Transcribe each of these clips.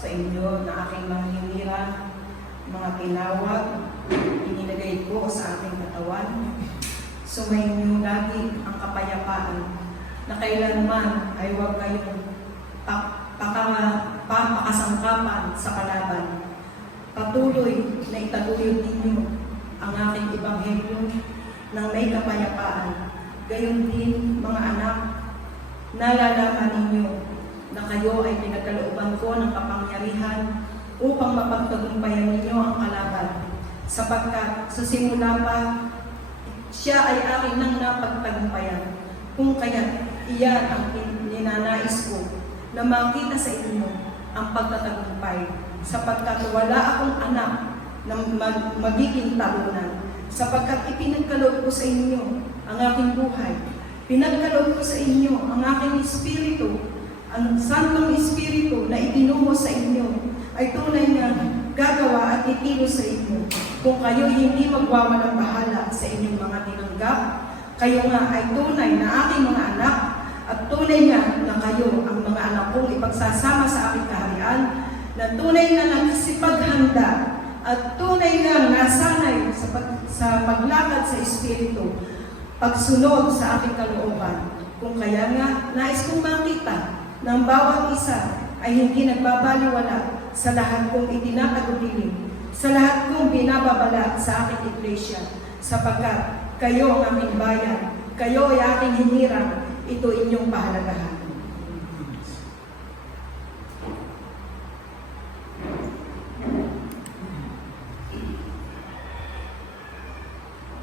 sa inyo na aking mga hinira, mga tinawag, inilagay ko sa aking katawan. Sumainyo lagi ang kapayapaan na kailanman ay huwag kayong pakasangkapan sa kalaban. Patuloy na itaguyod ninyo ang aking ebanghelyo ng may kapayapaan. Gayon din, mga anak, nalalaman ninyo na kayo ay pinagkalooban ko ng kapangyarihan upang mapagtagumpayan ninyo ang kalaban, sapagkat sa simula pa, siya ay akin nang napagtagumpayan. Kung kaya iyan ang ninanais ko, na makita sa inyo ang pagtatagumpay, sapagkat wala akong anak na magiging talunan, sapagkat ipinagkaloob ko sa inyo ang aking buhay. Pinagkaloob ko sa inyo ang aking espiritu, ang Santong Espiritu na itinuro sa inyo ay tunay na gagawa at ikilos sa inyo. Kung kayo hindi magwawalang bahala sa inyong mga tinanggap, kayo nga ay tunay na aking mga anak, at tunay nga na kayo ang mga anak kong ipagsasama sa aking kaharian, na tunay na nagsipaghanda at tunay na nasanay sa paglakad sa Espiritu, pagsunod sa aking kalooban. Kung kaya nga, nais kong makita ng bawat isa ay hindi nagbabaliwala sa lahat kong itinatagubilin, sa lahat kong binababala sa aking iglesia, sapagkat kayo ang aming bayan, kayo ay aking hinirang, ito inyong pahalagahan.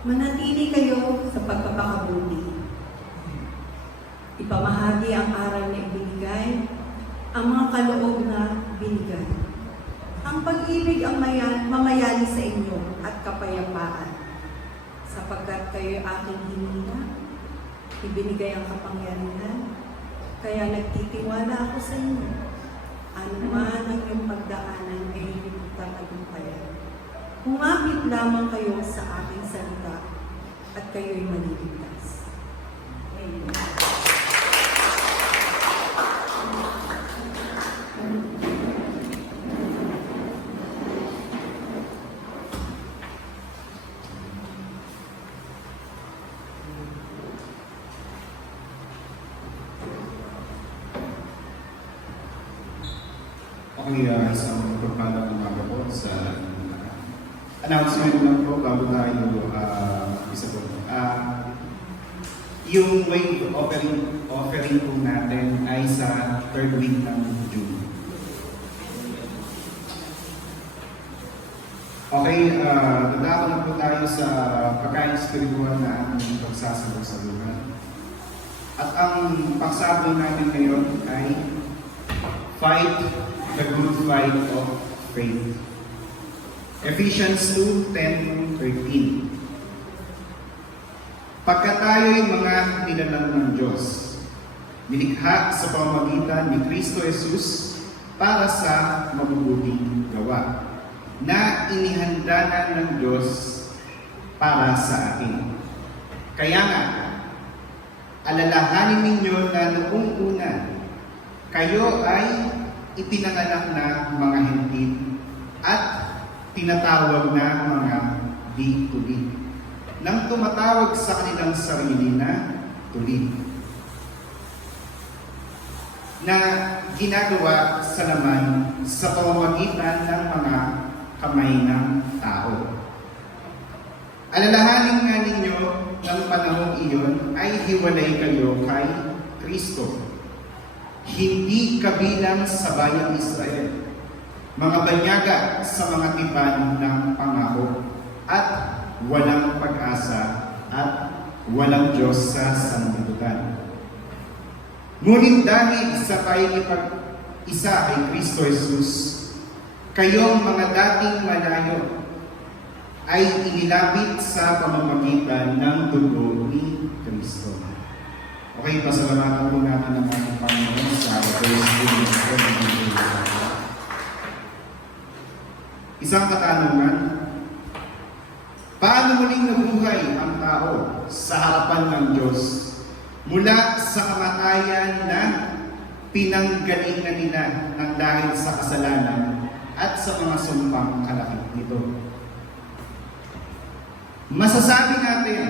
Manatili kayo sa pagpapakabuti. Ipamahagi ang aral na ibinigay, ang mga kaloob na binigay. Ang pag-ibig ang mamayani sa inyo at kapayapaan. Sapagkat kayo aking hinina, ibinigay ang kapangyarihan, kaya nagtitiwala ako sa inyo. Ano man ang iyong pagdaanan ay hindi magtatagumpayan. Kumapit lamang kayo sa aking salita at kayo'y maliligtas. Amen. Isang pagpalang umaga po sa announcement lang po bago tayo isa po. Yung wave offering po natin ay sa third week ng June. Okay, dadako na po tayo sa pagkain spiritual na ating pagsasabog-sabugan. At ang pagsabog natin ngayon ay fight the good fight of faith. Ephesians 2:10-13. Pagka tayo'y mga nilalang ng Diyos, nilikha sa pamamagitan ni Kristo Jesus para sa mabubuting gawa, na inihanda na ng Diyos para sa atin. Kaya nga, alalahanin ninyo na noong una, kayo ay ipinanganak na mga hentil at tinatawag na mga di-tuli, nang tumatawag sa kanilang sarili na tuli, na ginagawa sa laman sa pamamagitan ng mga kamay ng tao. Alalahanin nga ninyo ng panahong iyon ay hiwalay kayo kay Kristo, hindi kabilang sa bayang Israel, mga banyaga sa mga tipan ng pangako, at walang pag-asa at walang Diyos sa sanlibutan. Ngunit dahil sa pakikipag-isa kay Kristo Jesus, kayong mga dating malayo ay inilapit sa pamamagitan ng dugo ni Kristo. Okay, pasalamatan po natin ang ating Panginoon sa isang katanungan. Paano muling nabuhay ang tao sa harapan ng Diyos mula sa kamatayan na pinanggalingan nila ng dahil sa kasalanan at sa mga sumpang kalakip nito. Masasabi natin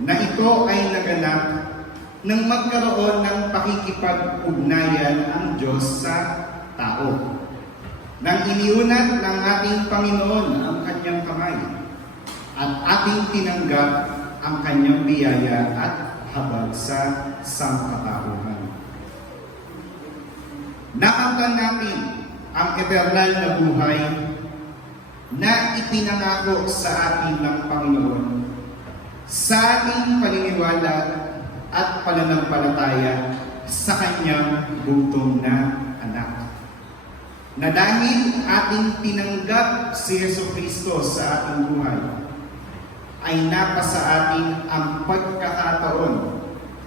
na ito ay naganap nang magkaroon ng pakikipag-ugnayan ang Diyos sa tao. Nang iniunat ng ating Panginoon ang kanyang kamay at ating tinanggap ang kanyang biyaya at habag sa sangkatauhan. Nakamtan natin ang eternal na buhay na ipinangako sa atin ng Panginoon sa ating paniniwala at pananampalataya sa kanyang bugtong na anak. Na dahil ating tinanggap si Jesucristo sa ating buhay, ay napasa atin ang pagkakataon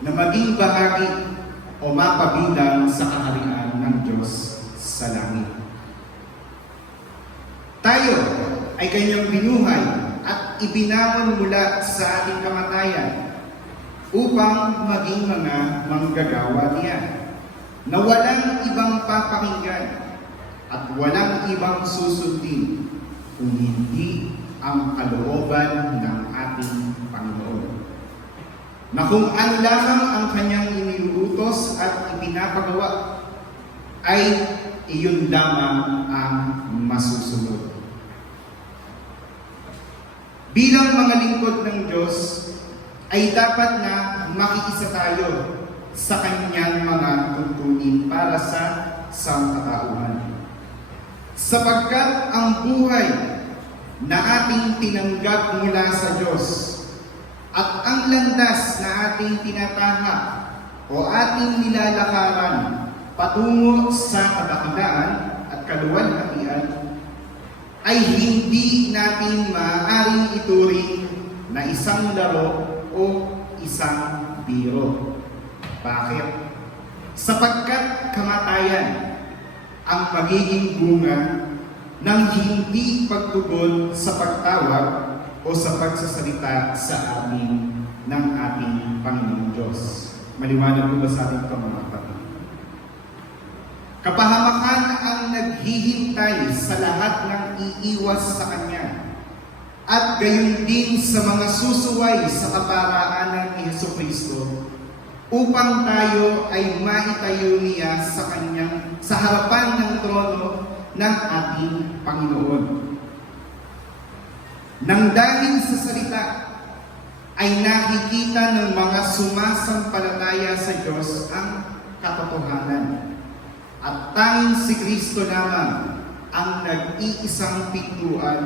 na maging bahagi o mapabilang sa kaharian ng Diyos sa langit. Tayo ay kanyang binuhay at ibinawon mula sa ating kamatayan upang maging mga manggagawa niya na walang ibang papakinggan at walang ibang susundin kung hindi ang kalooban ng ating Panginoon. Na kung ano lamang ang kanyang iniuutos at ipinapagawa, ay iyon lamang ang masusunod. Bilang mga lingkod ng Diyos, ay dapat na makiisa tayo sa kanyang mga tuntunin para sa sangkatauhan. Sapagkat ang buhay na ating tinanggap mula sa Diyos at ang landas na ating tinatahak o ating nilalakaran patungo sa kadakilaan at kaluwalhatian ay hindi natin maaaring ituring na isang laro o isang biro. Bakit? Sapagkat kamatayan ang magiging bunga ng hindi pagtugon sa pagtawag o sa pagsasalita sa amin ng ating Panginoong Diyos. Maliwanag ko ba sa ating mga kapatid? Kapahamakan ang naghihintay sa lahat ng iiwas sa Kanya at gayon din sa mga susuway sa kaparaanan ni Jesucristo upang tayo ay maitayo niya sa harapan ng trono ng ating Panginoon. Nang dahil sa salita ay nakikita ng mga sumasampalataya sa Diyos ang katotohanan at tanging si Kristo lamang ang nag-iisang pintuan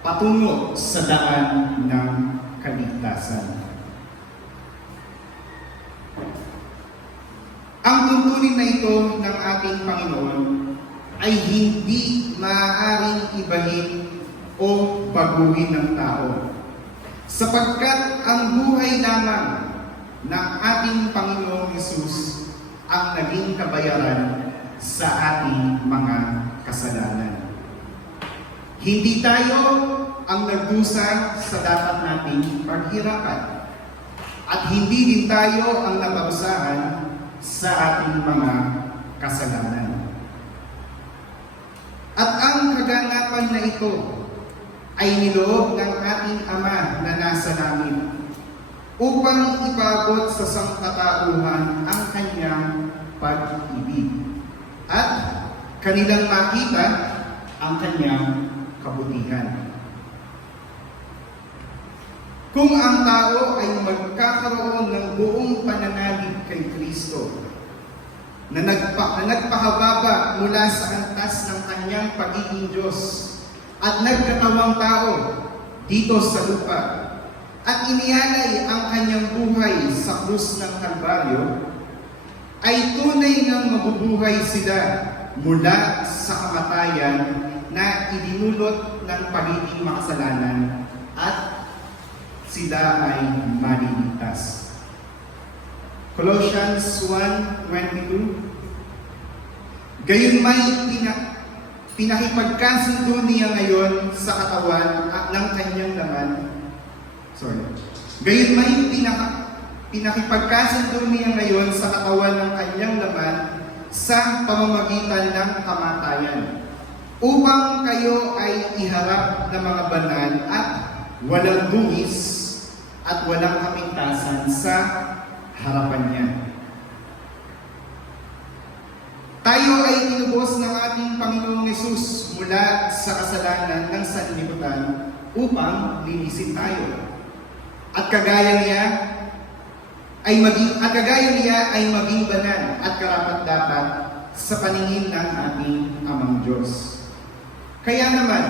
patungo sa daan ng kaligtasan. Ang tuntunin na ito ng ating Panginoon ay hindi maaaring ibahin o baguhin ng tao. Sapagkat ang buhay lamang ng ating Panginoong Hesus ang naging kabayaran sa ating mga kasalanan. Hindi tayo ang nagdusa sa dapat nating paghirapan. At hindi din tayo ang naparusahan sa ating mga kasalanan. At ang kaganapan na ito ay niloob ng ating Ama na nasa langit upang ipabot sa sangkatauhan ang kanyang pag-ibig at kanilang makita ang kanyang kabutihan. Kung ang tao ay magkakaroon ng buong pananalig kay Kristo, na nagpahababa mula sa antas ng kanyang pagiging Diyos at nagkatawang tao dito sa lupa at inialay ang kanyang buhay sa krus ng Kalbaryo, ay tunay ngang mabubuhay sila mula sa kamatayan na idinulot ng pagiging makasalanan at sila ay maliligtas. Colossians 1:22. Gayunmay pinakipagkasundo niya ngayon sa katawan ng kanyang laman. Gayunmay pinakipagkasundo niya ngayon sa katawan ng kanyang laman sa pamamagitan ng kamatayan, upang kayo ay iharap ng mga banal at walang dungis at walang kapintasan sa harapan niya. Tayo ay tinubos ng ating Panginoong Hesus mula sa kasalanan ng sanlibutan upang linisin tayo. At kagaya niya ay maging banal at karapat-dapat sa paningin ng ating Amang Diyos. Kaya naman,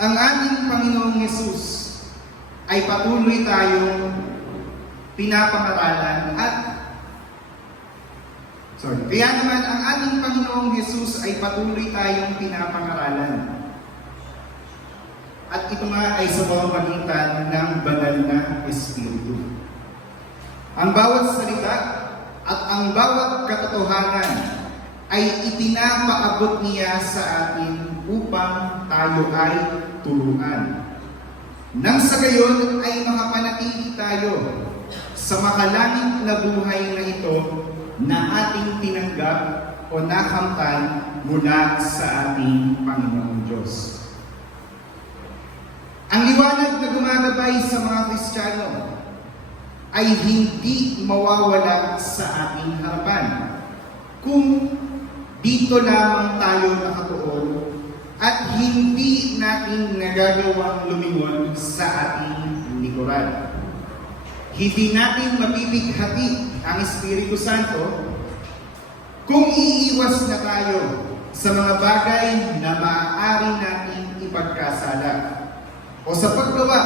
ang ating Panginoong Hesus ay patuloy tayong pinapangaralan Kaya naman, ang ating Panginoong Hesus ay patuloy tayong pinapangaralan. At ito nga ay sa pamamagitan ng banal na Espiritu. Ang bawat salita at ang bawat katotohanan ay ipinapaabot niya sa atin upang tayo ay turuan. Nang sa gayon ay makapanatili tayo sa makalangit na buhay na ito na ating tinanggap o nakamtan mula sa ating Panginoong Diyos. Ang liwanag na gumagabay sa mga Kristiyano ay hindi mawawala sa ating harapan kung dito lamang tayo nakatuon at hindi natin nagagawang lumingon sa ating likuran. Hindi natin mapipighati ang Espiritu Santo kung iiwas na tayo sa mga bagay na maaari nating ipagkasala o sa paggawa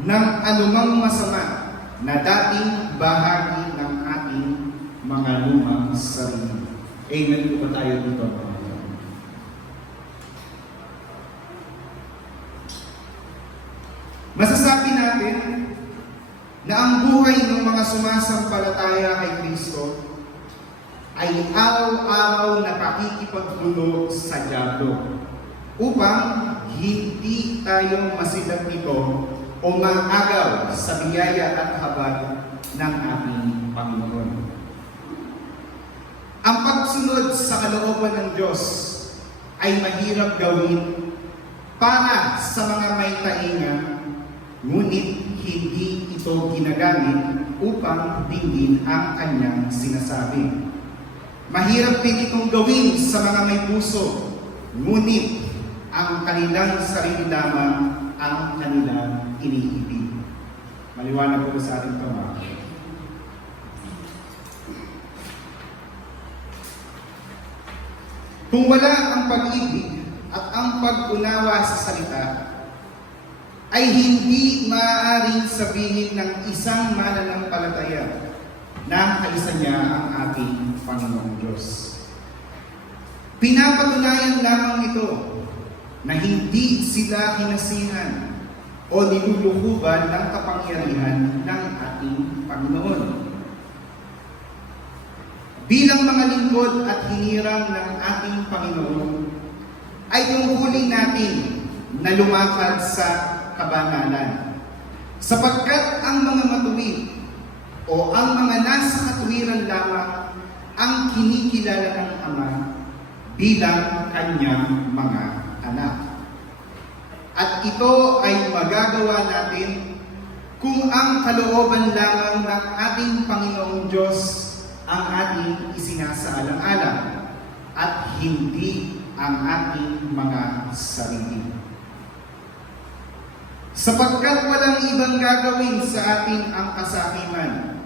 ng anumang masama na dating bahagi ng ating mga lumang sarili. Amen po ba tayo dito? Masasabi natin na ang buhay ng mga sumasampalataya kay Kristo ay araw-araw na pakikipagdulo sa diablo upang hindi tayo masilag nito o maagaw sa biyaya at habag ng ating Panginoon. Ang pagsunod sa kalooban ng Diyos ay mahirap gawin para sa mga may tainga, ngunit hindi ito ginagamit upang dinggin ang kanyang sinasabi. Mahirap din itong gawin sa mga may puso, ngunit ang kanilang sarili lamang ang kanilang iniibig. Maliwanag po sa ating mga. Kung wala ang pag-ibig at ang pag-unawa sa salita, ay hindi maaaring sabihin ng isang mananampalataya na kaisa niya ang ating Panginoong Diyos. Pinapatunayan lamang ito na hindi sila hinasihan o niluluhuban ng kapangyarihan ng ating Panginoon. Bilang mga lingkod at hinirang ng ating Panginoon, ay tungkulin natin na lumakad sa kabanalan. Sapagkat ang mga matuwid o ang mga nasa katuwiran lamang ang kinikilala ng Ama bilang kanyang mga anak. At ito ay magagawa natin kung ang kalooban lamang ng ating Panginoong Diyos ang ating isinasaalang-alang at hindi ang ating mga sarili. Sapagkat walang ibang gagawin sa atin ang kasakiman,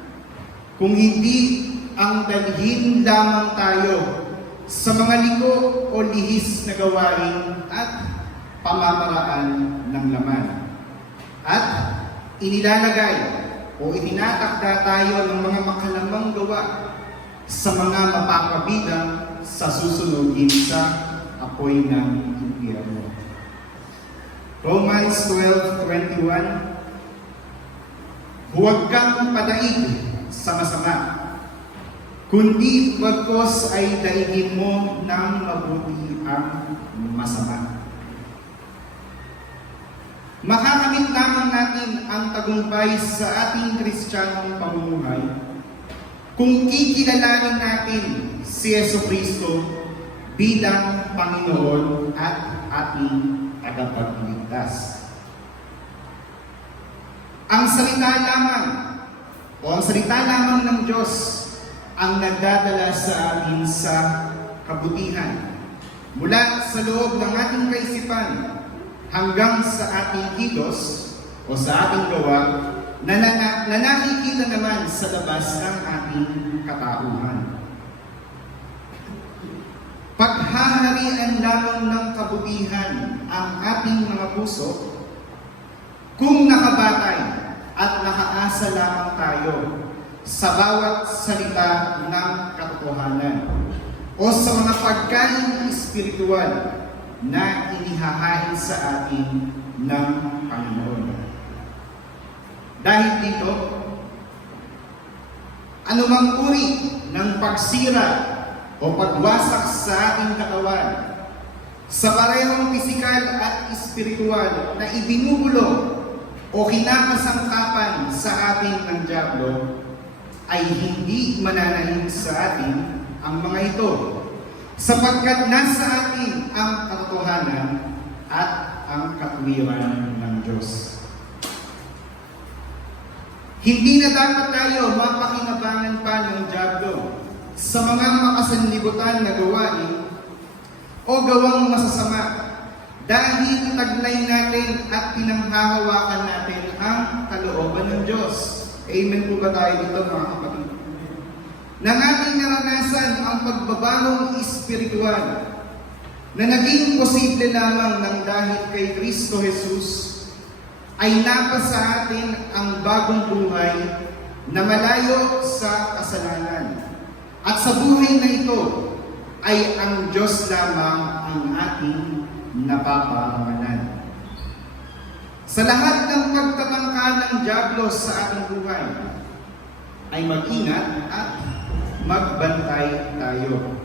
kung hindi ang dalhin lamang tayo sa mga liko o lihis na gawain at pamamaraan ng laman. At inilalagay o itinatakda tayo ng mga makalamang gawa sa mga mapapabilang sa susunugin sa apoy ng impyerno. Romans 12:21. Huwag kang padaig sa masama, kundi bagkos ay daigin mo ng mabuti ang masama. Makakamit lamang natin ang tagumpay sa ating Kristiyanong pamumuhay kung kikilalanin natin si Jesucristo bilang Panginoon at ating tagapagligtas. Ang salita lamang ng Diyos ang nagdadala sa atin sa kabutihan. Mula sa loob ng ating kaisipan hanggang sa ating kilos o sa ating gawa na nakikita naman sa labas ng ating katauhan. Paghaharian lamang ng kabutihan ang ating mga puso kung nakabatay at nakaasa lamang tayo sa bawat salita ng katotohanan o sa mga pagkain espiritual na inihahain sa atin ng Panginoon. Dahil dito, anumang uri ng pagsira o pagwasak sa ating katawan sa parehong pisikal at espiritual na ibinubulong o kinakasangkapan sa atin ng dyablo ay hindi mananalig sa atin ang mga ito, sapagkat nasa atin ang katotohanan at ang katwiran ng Diyos. Hindi na dapat tayo mapakinabangan pa ng dyablo sa mga makasanlibutan na gawain o gawang masasama dahil taglay natin at pinanghahawakan natin ang kalooban ng Diyos. Amen po ba tayo dito, mga kapatid? Nang ating naranasan ang pagbabagong espiritual na naging posible lamang ng dahil kay Kristo Jesus, ay napasa atin ang bagong buhay na malayo sa kasalanan. At sa buhay na ito ay ang Diyos lamang ang ating napapamahalan. Sa lahat ng pagtatangka ng dyablo sa ating buhay, ay mag-ingat at magbantay tayo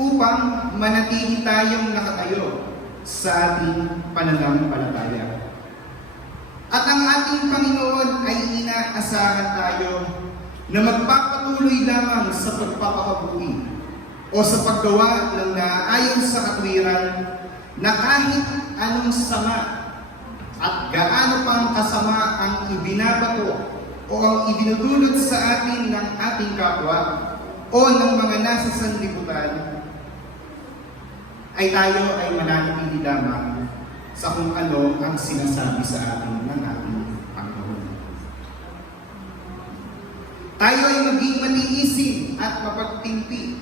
upang manatili tayong nakatayo sa ating pananampalataya. At ang ating Panginoon ay inaasahan tayo na magpapatuloy lamang sa pagpapakabuti o sa paggawa ng naayon sa katwiran na kahit anong sama at gaano pang kasama ang ibinabato o ang ibinudulot sa atin ng ating kapwa o ng mga nasa sanlibutan, ay tayo ay mananatili lamang sa kung ano ang sinasabi sa atin ng ating Panginoon. Tayo ay maging matiisin at mapagtimpi,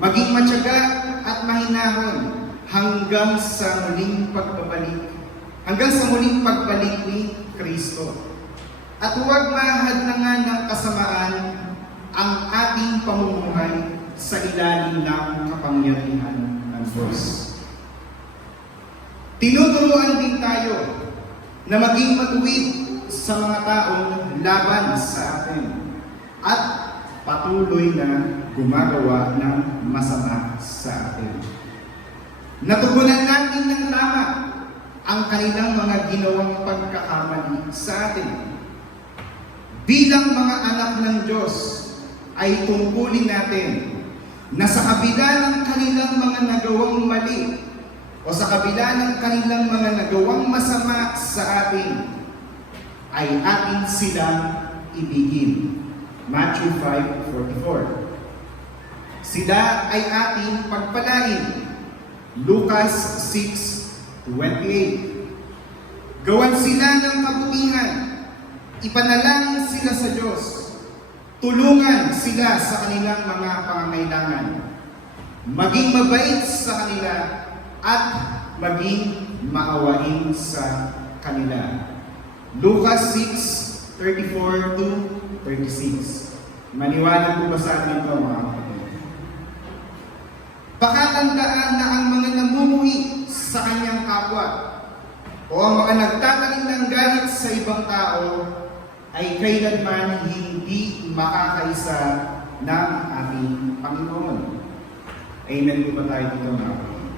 maging matyaga at mahinahon hanggang sa muling pagbalik ni Kristo. At huwag mahadlangan ng kasamaan ang ating pamumuhay sa ilalim ng kapangyarihan ng Diyos. Tinuturuan din tayo na maging matuwid sa mga taong laban sa atin at patuloy na gumagawa ng masama sa atin. Natugunan natin ng tama ang kanilang mga ginawang pagkakamali sa atin. Bilang mga anak ng Diyos, ay tungkulin natin na sa kabila ng kanilang mga nagawang mali o sa kabila ng kanilang mga nagawang masama sa atin, ay atin silang ibigin. Matthew 5:44. Sila ay ating pagpalain. Lucas 6:28. Gawan sila ng kabutihan. Ipanalangin sila sa Diyos. Tulungan sila sa kanilang mga pangangailangan. Maging mabait sa kanila at maging maawain sa kanila. Lucas 6:34-36. Maniwala po ba sa atin ito, mga kapatid? Pakatandaan na ang mga namumuhi sa kanyang kapwa o ang mga nagtatanim ng galit sa ibang tao ay kailanman hindi makakaisa ng ating Panginoon. Amen po ba tayo dito, mga kapatid?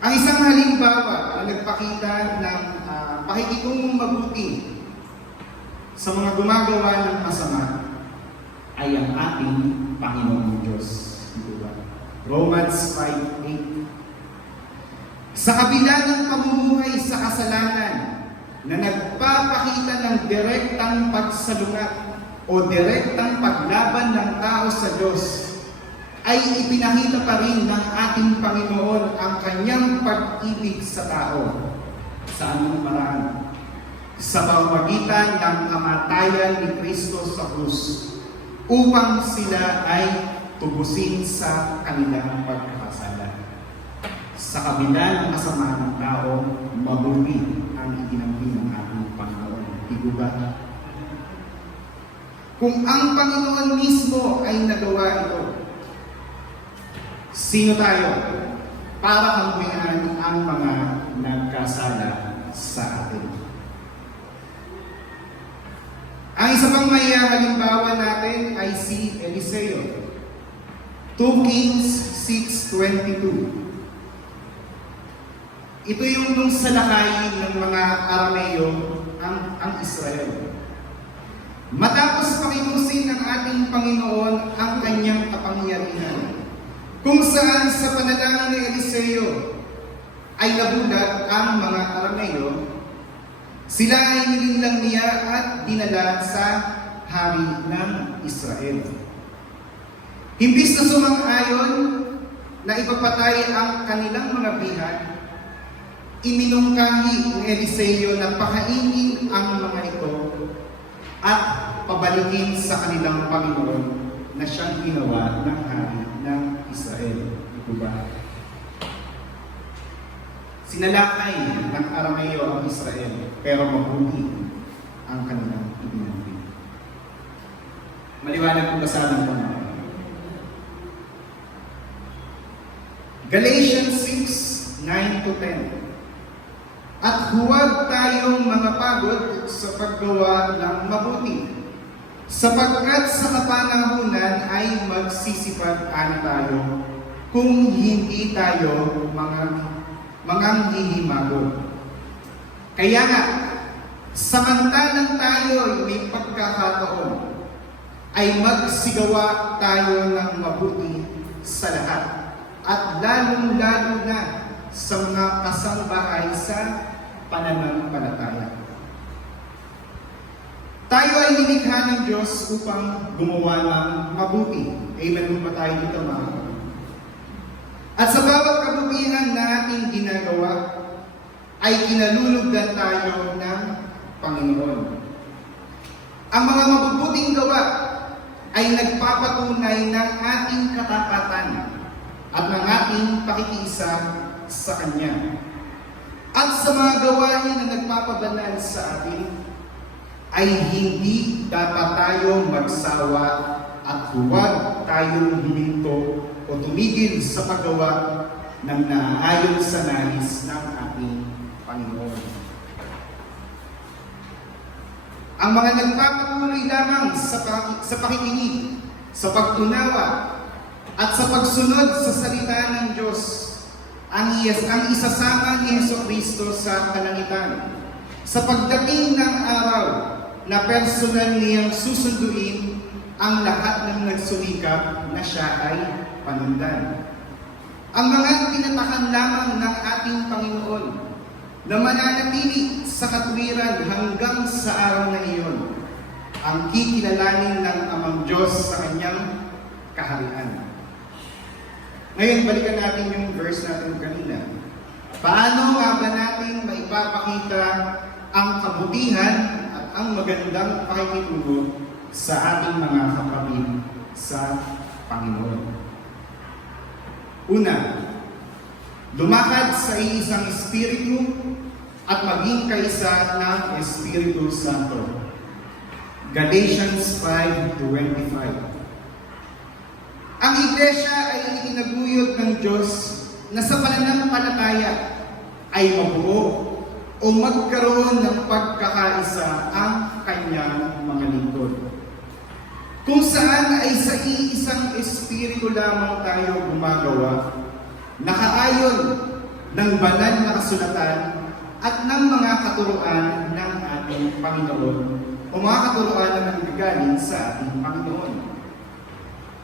Ang isang halimbawa na nagpakita ng pakikitulong mabuti sa mga gumagawa ng masama ay ang ating Panginoong Diyos. Diba? Romans 5:8. Sa kabila ng pamumuhay sa kasalanan na nagpapakita ng direktang pagsalungat o direktang paglaban ng tao sa Diyos, ay ipinakita pa rin ng ating Panginoon ang kanyang pag-ibig sa tao. Sa anong paraan? Sa pamamagitan ng kamatayan ni Kristo sa krus, upang sila ay tubusin sa kanilang pagkakasala. Sa kabila ng kasamaan ng tao, mabuti ang iginampi ng ating Panginoon. Di ba? Kung ang Panginoon mismo ay nagawa ito, sino tayo para kampihan ang mga nagkasala sa atin? Ang isa pang may halimbawa natin ay si Eliseo. 2 Kings 6:22. Ito yung nung salakay ng mga Arameo ang Israel. Matapos pakitusin ng ating Panginoon ang kanyang kapangyarihan, kung saan sa panalangin ni Eliseo ay nabulag ang mga Arameo, sila ay nilinlang niya at dinala sa hari ng Israel. Imbis na sumang-ayon na ipapatay ang kanilang mga bihan, iminungkahi ni Eliseo na pakainin ang mga ito at pabalikin sa kanilang Panginoon na siyang ginawa ng hari ng Israel. Ito ba? Sinalakay ng Arameo ang Israel, pero mabuti ang kanilang ibinanggit. Maliwanag kung basahin ko na. Galatians 6:9-10. At huwag tayong mga pagod sa paggawa ng mabuti, sapagkat sa kapanahunan ay magsisipag-ani tayo kung hindi tayo mga hihimagon. Kaya nga, samantalang tayo may pagkakataon, ay magsigawa tayo ng mabuti sa lahat, at lalong-lalo na sa mga kasambahay sa pananampalataya. Tayo ay nilikha ng Diyos upang gumawa ng mabuti. Amen po ba tayo dito, mga kapatid? At sa bawat kabutihan na ating ginagawa, ay kinalulugdan tayo ng Panginoon. Ang mga mabubuting gawa ay nagpapatunay ng ating katapatan at ng ating pakikiisa sa Kanya. At sa mga gawain na nagpapabanal sa atin, ay hindi dapat tayo magsawa at huwag tayong huminto o tumigil sa paggawa ng naaayon sa nais ng ating Panginoon. Ang mga nagpapatuloy lamang sa pakikinig, sa pagtunawa, at sa pagsunod sa salita ng Diyos, ang isasama ni Jesucristo sa kalangitan. Sa pagdating ng araw na personal niyang susunduin ang lahat ng nagsulikap na siya ay panundan. Ang mga tinatakan lamang ng ating Panginoon na mananatili sa katwiran hanggang sa araw na iyon, ang kikilalanin ng Amang Diyos sa Kanyang kaharian. Ngayon, balikan natin yung verse natin kanina. Paano nga ba natin maipapakita ang kabutihan at ang magandang pakikitungo sa ating mga kapatid sa Panginoon? Una, lumakad sa isang Espiritu at maging kaisa ng Espiritu Santo. Galatians 5:25. Ang Iglesia ay itinaguyod ng Diyos na sa pananampalataya ay mabuo o magkaroon ng pagkakaisa ang kanyang mga lingkod. Kung saan ay sa iisang Espiritu lamang tayo gumagawa, nakaayon ng banal na kasulatan at ng mga katuruan ng ating Panginoon o mga katuruan na nanggagaling sa ating Panginoon.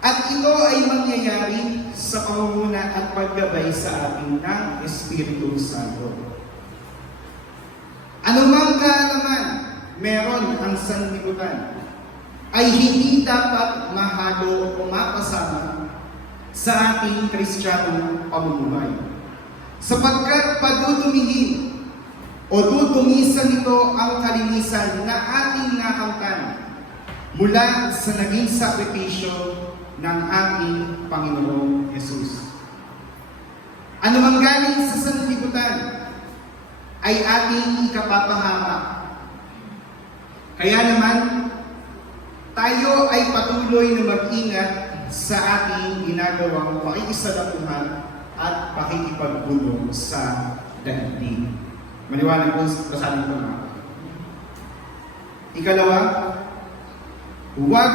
At ito ay mangyayari sa pamumuna at paggabay sa ating ng Espiritu Santo. Anumang kaalaman meron ang sanlibutan ay hindi dapat mahalo o mapasama sa ating Kristiyanong pamumuhay. Sapagkat padudumihin o dudumisan nito ang kalinisan na ating nakamtan mula sa naging sakripisyo ng ating Panginoong Hesus. Anumang galing sa sanlibutan ay ating ikapapahamak. Kaya naman, tayo ay patuloy na mag-ingat sa ating ginagawang pakikisalamuhan at pakikipagbulong sa daigdig. Maliwanag po basahin ko na. Ikalawa, huwag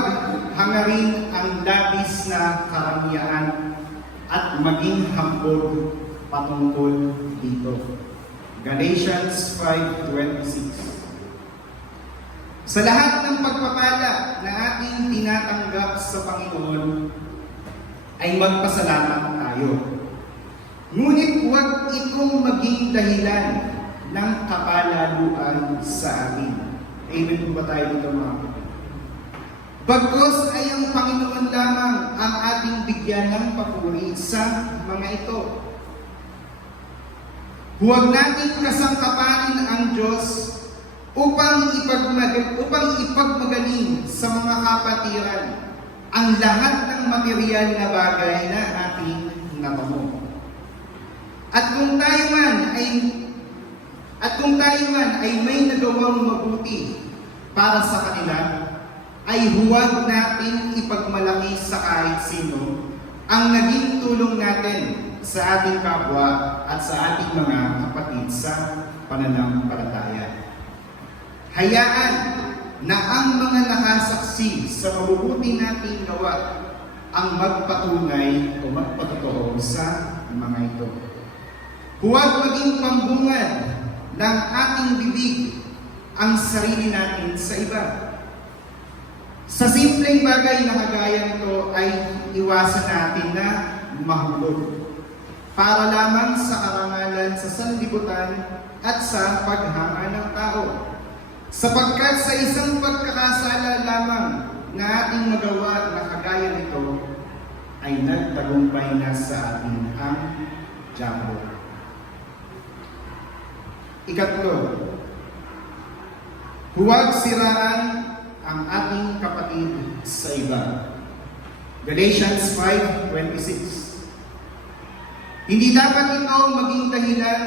hangarin ang labis na karangyaan at maging hambog patungkol dito. Galatians 5:26. Sa lahat ng pagpapala na ating tinatanggap sa Panginoon, ay magpasalamat tayo. Ngunit huwag itong maging dahilan ng kapalaluan sa atin. Amen po ba tayo dito mga kapatid? Bagkus ay ang Panginoon lamang ang ating bigyan ng papuri sa mga ito. Huwag natin kasangkapanin ang Diyos upang ipagmagaling sa mga kapatiran ang lahat ng material na bagay na ating natamo. At kung tayo man ay may nagawang mabuti para sa kanila, ay huwag natin ipagmalaki sa kahit sino ang naging tulong natin sa ating kapwa at sa ating mga kapatid sa pananampalataya. Hayaan na ang mga nakasaksi sa mabubuti nating gawa ang magpatunay o magpatotoo sa mga ito. Huwag maging pambungad ng ating bibig ang sarili natin sa iba. Sa simpleng bagay na kagaya nito ay iwasan natin na mahulog para lamang sa karangalan sa sanlibutan at sa paghanga ng tao. Sapagkat sa isang pagkakasala lamang na ating magawa na kagaya nito ay nagtagumpay na sa atin ang diabo. Ikatlo, huwag siraan ang ating kapatid sa iba. Galatians 5:26. Hindi dapat ito maging dahilan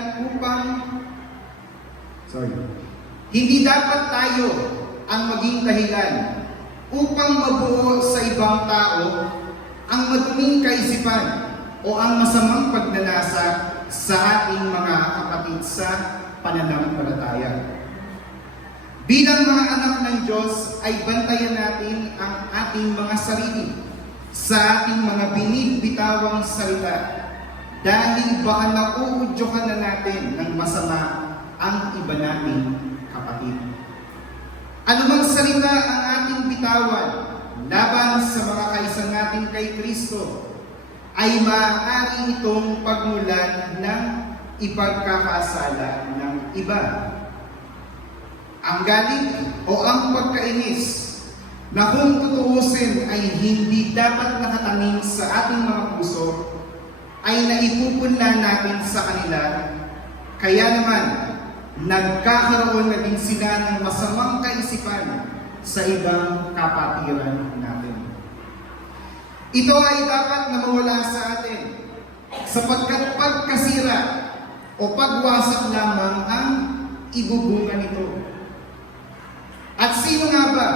Hindi dapat tayo ang maging dahilan upang mabuo sa ibang tao ang maduming kaisipan o ang masamang pagnanasa sa ating mga kapatid sa pananampalataya. Bilang mga anak ng Diyos ay bantayan natin ang ating mga sarili sa ating mga binibitawang salita dahil baka nauudyokan na natin ng masama ang iba nating kapatid. Anumang salita ang ating bitawan laban sa mga kaisan natin kay Kristo ay maaari itong pagmulan ng ipagkakasala ng iba. Ang galit o ang pagkainis na kung tutuusin ay hindi dapat nakatanim sa ating mga puso ay naipupunla natin sa kanila. Kaya naman, nagkakaroon na din sila ng masamang kaisipan sa ibang kapatiran natin. Ito ay dapat na mawala sa atin sapagkat pagkasira o pagwasak lamang ang ibubunga nito. At sino nga ba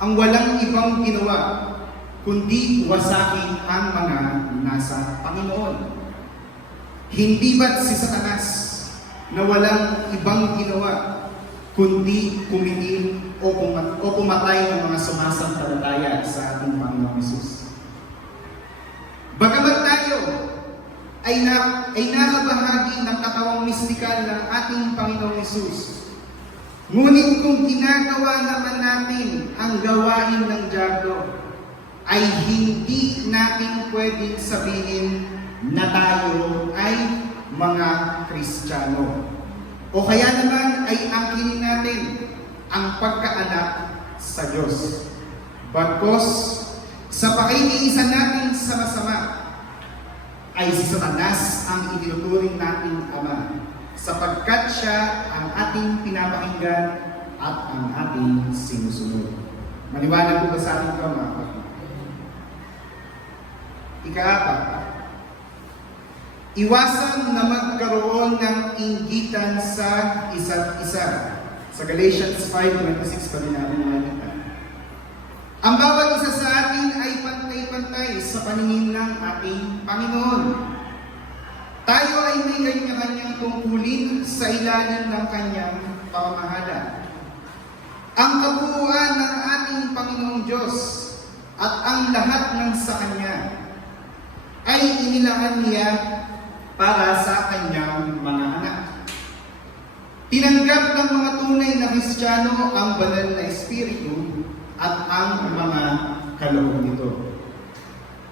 ang walang ibang ginawa kundi wasakin ang mga nasa Panginoon? Hindi ba't si Satanas na walang ibang ginawa kundi kumitil o pumatay ng mga sumasampalataya sa ating Panginoong Hesus? Bagamat tayo ay nakabahagi ng katawang mistikal ng ating Panginoong Hesus, Ngunit kung ginagawa naman natin ang gawain ng dyablo, ay hindi natin pwedeng sabihin na tayo ay mga Kristiyano. O kaya naman ay angkinin natin ang pagkaanak sa Diyos. Bagkus, sa pakikiisa natin sa masama, ay si Satanas ang itinuturing nating ama, sapagkat siya ang ating pinapakinggan at ang ating sinusunod. Maliwanag po ba sa ating mga kapatid? Ika-apat, iwasan na magkaroon ng inggitan sa isa't isa. Sa Galatians 5:26 pa rin natin nakikita. Ang bawat isa sa atin ay pantay-pantay sa paningin ng ating Panginoon. Tayo ay may kanya-kanyang tungkulin sa ilalim ng kanyang pamamahala. Ang kabuuan ng ating Panginoong Diyos at ang lahat ng sa Kanya ay inilaan niya para sa Kanyang mga anak. Tinanggap ng mga tunay na Kristiyano ang banal na Espiritu at ang mga kaloob nito.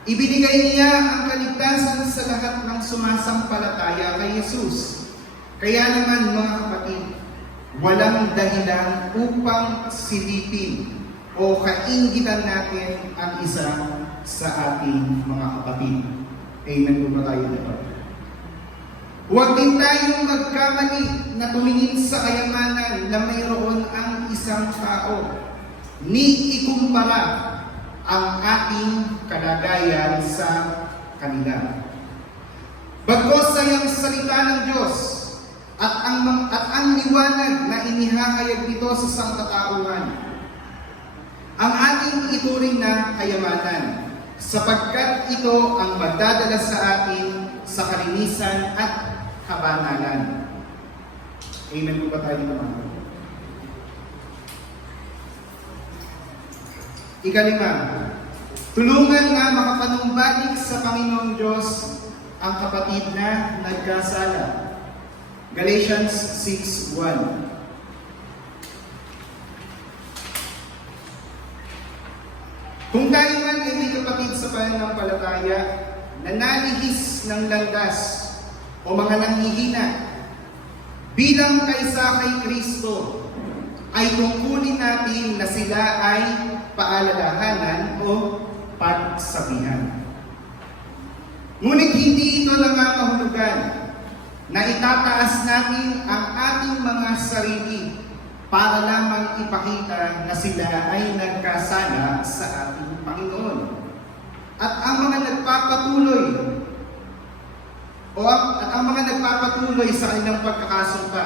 Ibinigay niya ang kaligtasan sa lahat ng sumasampalataya kay Jesus. Kaya naman mga kapatid, walang dahilan upang silipin o kainggitan natin ang isa sa ating mga kapatid. Amen po ba tayo dito? Huwag din tayong magkamali na tumingin sa kayamanan na mayroon ang isang tao, ni ikumpara ang ating kalagayan sa kanila. Bagkus ay ang salita ng Diyos at ang liwanag na inihahayag nito sa sangkatauhan ang ating ituring na kayamanan, sapagkat ito ang magdadala sa atin sa kalinisan at kabanalan. Amen po ba tayo naman? Ikalima, tulungan nga makapanumbalik sa Panginoong Diyos ang kapatid na nagkasala. Galatians 6:1. Kung tayo man ay may kapatid sa pananampalataya na nalihis ng landas o mga nanghihina, bilang kaisa kay Kristo, ay tungkulin natin na sila ay paalalahanan o pagsabihan. Ngunit hindi ito nangangahulugan na itataas natin ang ating mga sarili para lamang ipakita na sila ay nagkasala sa ating Panginoon. At ang mga nagpapatuloy sa kanilang pagkakasumpa,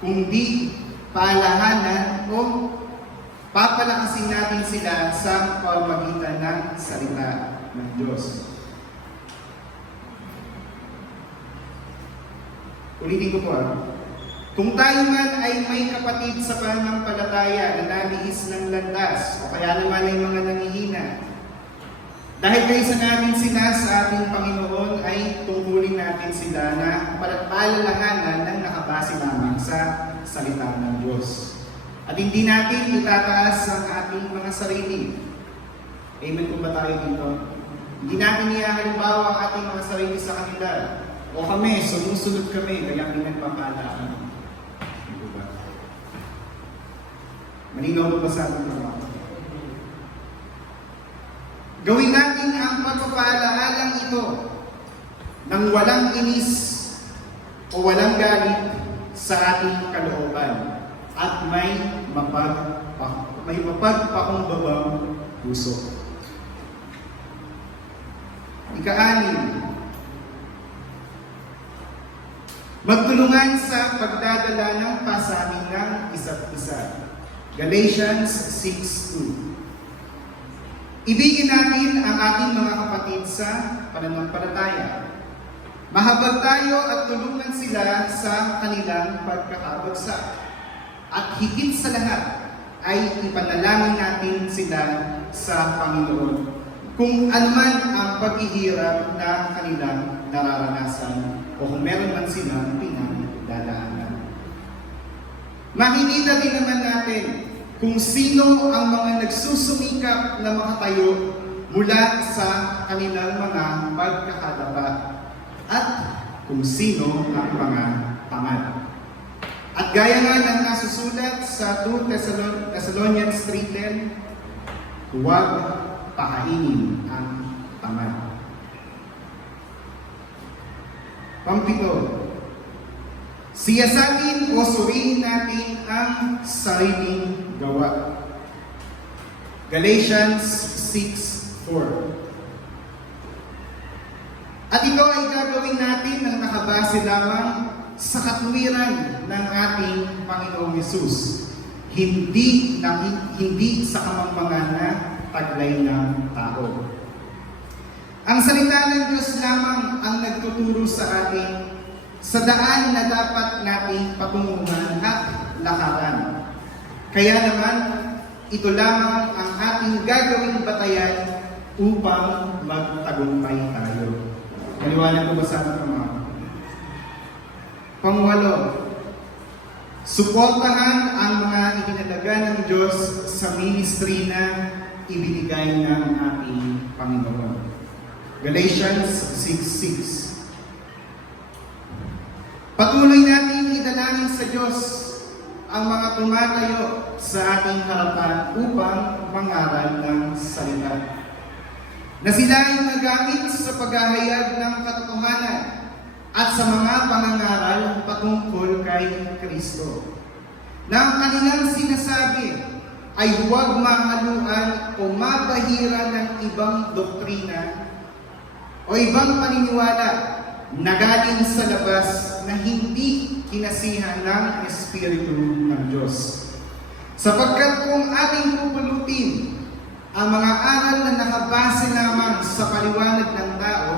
kundi paalahanan o papalakasin natin sila sa pamamagitan ng salita ng Diyos. Ulitin ko po. Kung tayo man ay may kapatid sa pananampalataya na nalihis ng landas o kaya naman ay mga nangihina, dahil kaisa natin sila sa ating Panginoon, ay tungkulin natin sila na paalalahanan ng nakabase lamang sa salita ng Diyos. At hindi natin itataas ang ating mga sarili. Amen po ba tayo dito? Hindi natin ihahalimbawa ang ating mga sarili sa kanila. O kami, sumusunod kami, kaya pinagpapaalaan. Hindi ba? Malinaw po ba sa ating mga? Gawin natin ang pagpapaalaalang ito nang walang inis o walang galit sa ating kalooban at may mapagpakumbabang puso. Ika-anim, magtulungan sa pagdadala ng pasanin ng isa't isa. Galatians 6:2. Ibigin natin ang ating mga kapatid sa pananampalataya. Mahabag tayo at tulungan sila sa kanilang pagkakabagsak. At higit sa lahat ay ipanalangin natin sila sa Panginoon kung anuman ang paghihirap na kanilang nararanasan o kung meron man silang pinagdadaanan. Makikita din naman natin kung sino ang mga nagsusumikap na makatayo mula sa kanilang mga pagkakadapa at kung sino ang mga tamad. At gaya nga ng nasusulat sa 2 Thessalonians 3:10, huwag pakainin ang tamad. Pampito, siyasatin o suriin natin ang sariling gawa. Galatians 6:4. At ito ay gagawin natin ng nakabase lamang sa katwiran ng ating Panginoong Hesus, hindi sa kamangmangan na taglay ng tao. Ang salita ng Diyos lamang ang nagtuturo sa atin sa daan na dapat nating patunguhan at lakaran. Kaya naman, ito lamang ang ating gagawing batayan upang magtagumpay tayo. Maliwanag ko ba sa ating mga? Pangwalo, suportahan ang mga itinalaga ng Diyos sa ministry na ibinigay ng ating Panginoon. Galatians 6:6. Patuloy natin idalangin sa Diyos ang mga tumatayo sa ating harapan upang mangaral ng salita, na sila ay magamit sa paghahayag ng katotohanan at sa mga pangangaral patungkol kay Kristo, na ang kanilang sinasabi ay huwag mahaluan o mabahira ng ibang doktrina o ibang paniniwala na galing sa labas na hindi kinasihan ng Espiritu ng Diyos. Sapagkat kung ating pupulutin ang mga aral na nakabase lamang sa paliwanag ng tao,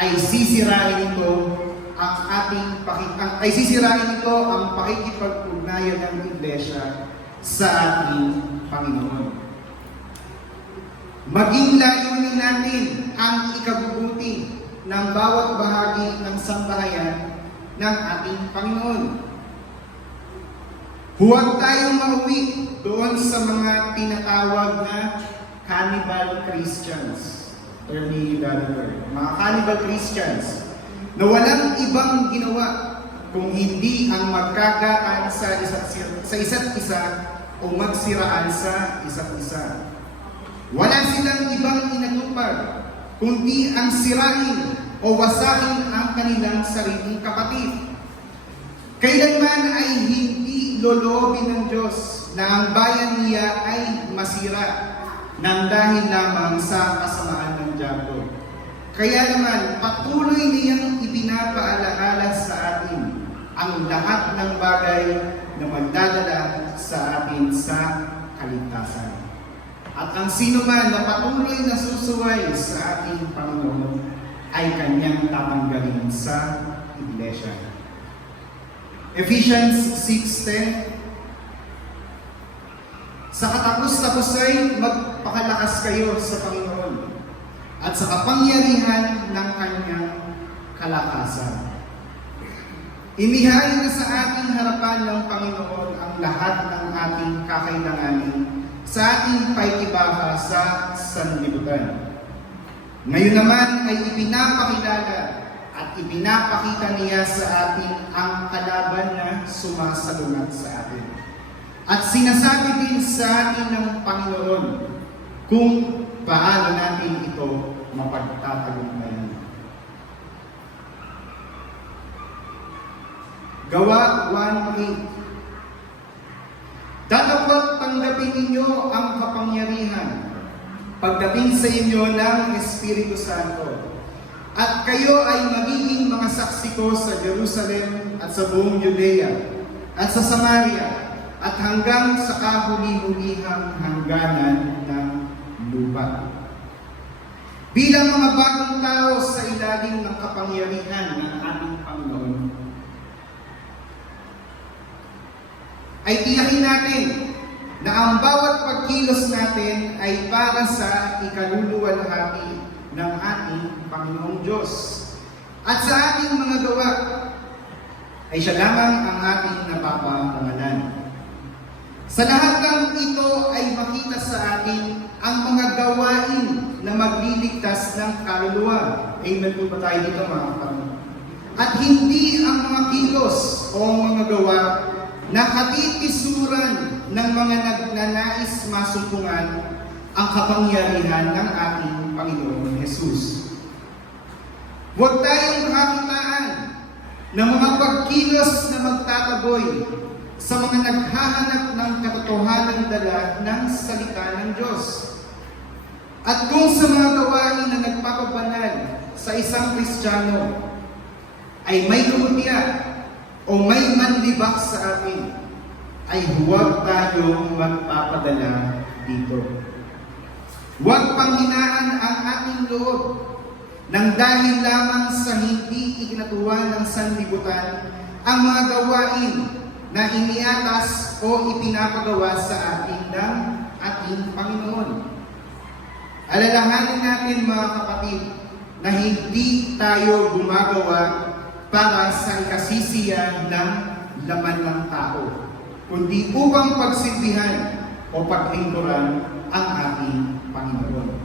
ay sisirain ito ang pakikipag-ugnayan ng Iglesia sa ating Panginoon. Maging layunin natin ang ikabubuti ng bawat bahagi ng sambahayan ng ating Panginoon. Huwag tayong mauwi doon sa mga tinatawag na cannibal Christians. Mga cannibal Christians na walang ibang ginawa kung hindi ang magkagataan sa isa't isa o magsiraan sa isa't isa. Wala silang ibang inatupag kundi ang sirain o wasakin ang kanilang sariling kapatid. Kailanman ay hindi loloobin ng Diyos na ang bayan niya ay masira nang dahil lamang sa kasamaan ng diablo. Kaya naman, patuloy niyang ipinapaalaala sa atin ang lahat ng bagay na magdadala sa atin sa kaligtasan. At ang sino man na patuloy na susuway sa ating Panginoon ay kanyang tatanggalin sa Iglesia. Ephesians 6:10. Sa katapos-tapos ay magpakalakas kayo sa Panginoon at sa kapangyarihan ng kanyang kalakasan. Inihayag na sa ating harapan ng Panginoon ang lahat ng ating kakailanganin sa ating paikibaka sa sanlibutan. Ngayon naman ay ipinapakilala at ipinapakita niya sa atin ang kalaban na sumasalungat sa atin. At sinasabi din sa atin ng Panginoon kung paano natin ito mapagtatagumpayan. Gawa 1:8. Dapat tanggapin ninyo ang kapangyarihan pagdating sa inyo ng Espiritu Santo, at kayo ay magiging mga saksi ko sa Jerusalem at sa buong Judea at sa Samaria at hanggang sa kahuli-hulihang hangganan ng lupa. Bilang mga bagong tao sa ilalim ng kapangyarihan ng ating Panginoon, ay tiyakin natin na ang bawat pagkilos natin ay para sa ikaluluwalhati ng ating Panginoong Diyos. At sa ating mga gawa ay siya lamang ang ating napapangalan. Sa lahat ng ito ay makita sa atin ang mga gawain na magliligtas ng kaluluwa. Amen po ba tayo dito mga kapatid? At hindi ang mga kilos o mga gawa na katitisuran ng mga nagnanais masumpungan ang kapangyarihan ng ating Panginoon Hesus. Huwag tayong kakitaan ng mga pagkilos na magtataboy sa mga naghahanap ng katotohanan dala ng salita ng Diyos. At kung sa mga gawain na nagpapabanal sa isang Kristiyano ay may lumutya o may manlibak sa atin, ay huwag tayong magpapadala dito. Huwag panghinaan ang ating loob nang dahil lamang sa hindi iginatuwa ng sanlibutan ang mga gawain na iniatas o ipinapagawa sa atin ng ating Panginoon. Alalahanin natin mga kapatid na hindi tayo gumagawa para sa ikasisiyan ng laman ng tao, kundi upang pagsilbihan o paglingkuran ang ating Panginoon.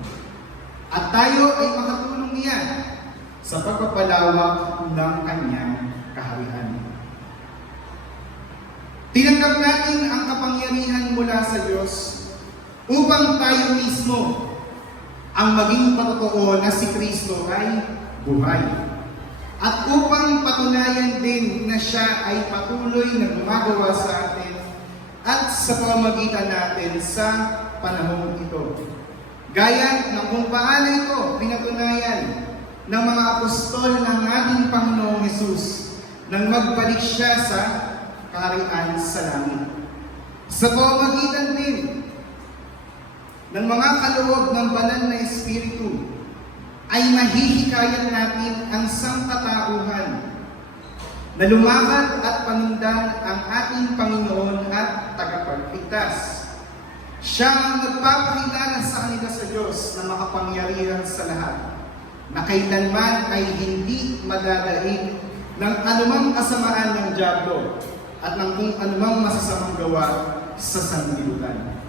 At tayo ay makatulong niya sa pagpapalawak ng kanyang kaharian. Tinanggap natin ang kapangyarihan mula sa Diyos upang tayo mismo ang maging patotoo na si Kristo ay buhay. At upang patunayan din na siya ay patuloy na gumagawa sa atin at sa pamamagitan natin sa panahon ito. Gaya ng kung paano ito pinatunayan ng mga apostol ng ating Panginoong Hesus nang magbalik siya sa kaharian sa langit. Sa pamamagitan din ng mga kaloob ng banal na Espiritu ay mahihikayat natin ang sangkatauhan na lumakad at panundan ang ating Panginoon at tagapagligtas. Siya ang nagpapakilala sa kanila sa Diyos na makapangyarihan sa lahat, na kailanman ay hindi madadaig ng anumang kasamaan ng dyablo at ng kung anumang masasamang gawa sa sanlibutan.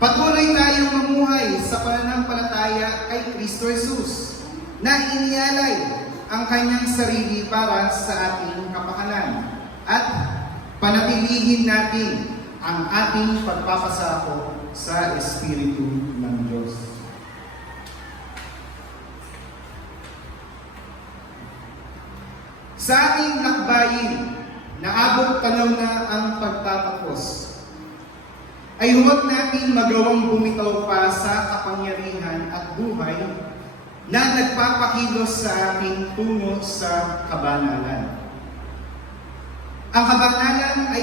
Patuloy tayong mamuhay sa pananampalataya kay Kristo Jesus na inialay ang kanyang sarili para sa ating kapakanan at panatilihin natin ang ating pagpapasako sa Espiritu ng Diyos. Sa ating lakbayin, naabot panahon na ang pagtatapos, ay huwag natin magawang bumitaw pa sa kapangyarihan at buhay na nagpapakilos sa ating tungo sa kabanalan. Ang kabanalan ay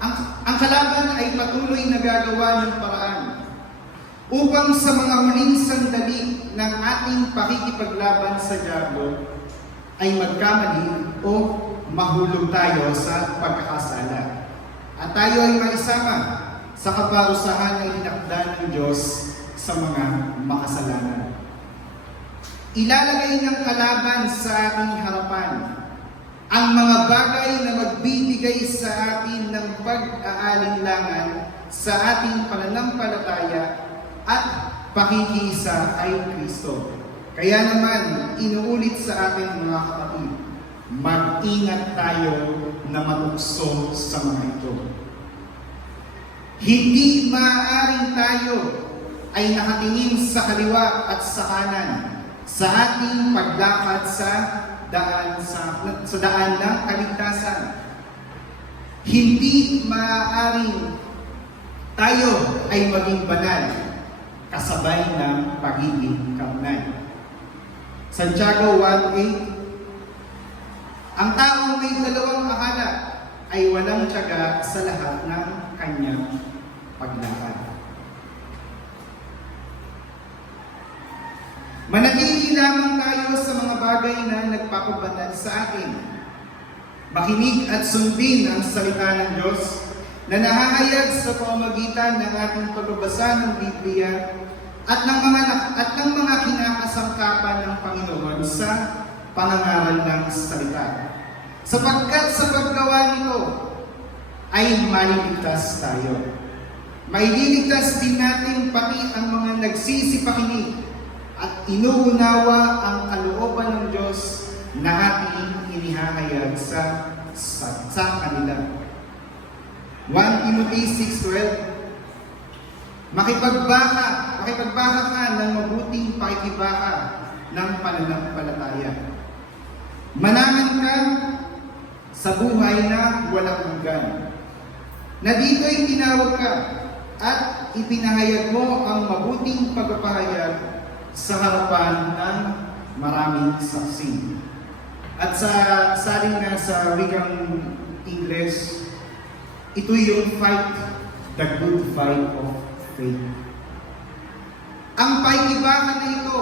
ang kalaban ay patuloy na gagawa ng paraan upang sa mga huling sandali ng ating pakikipaglaban sa dyablo ay magkamali o mahulog tayo sa pagkakasala. At tayo ay maisama sa kaparusahan na itinakda ng Diyos sa mga makasalanan. Ilalagay ng kalaban sa ating harapan ang mga bagay na magbibigay sa atin ng pag-aalinlangan sa ating pananampalataya at pakikisa kay Kristo. Kaya naman, inuulit sa ating mga kapatid, mag-ingat tayo na matukso sa mga ito. Hindi maaaring tayo ay nakatingin sa kaliwa at sa kanan sa ating paglakad sa daan ng kaligtasan. Hindi maaaring tayo ay maging banal kasabay ng pagiging kaunay. Santiago 1:8, ang taong may dalawang akala ay walang tiyaga sa lahat ng kanyang paglakad. Manatili lamang tayo sa mga bagay na nagpapabanal sa atin. Makinig at sundin ang salita ng Diyos na nahahayag sa pamamagitan ng ating pagbabasa ng Biblia at ng mga kinakasangkapan ng Panginoon sa pangangaral ng salita. Sapagkat sa paggawa nito ay maliligtas tayo. Maililigtas din natin pati ang mga nagsisipakinig at inuunawa ang kalooban ng Diyos na ating inihahayag sa kanila. 1 Timothy 6:12. Makipagbaka ka ng mabuting pakikibaka ng pananampalataya. Manangan ka sa buhay na walang hanggan. Na dito'y tinawag ka at ipinahayag mo ang mabuting pagpapahayag sa harapan ng maraming saksi. At salin nga sa wikang Ingles, ito yung fight, the good fight of faith. Ang pakikibaka na ito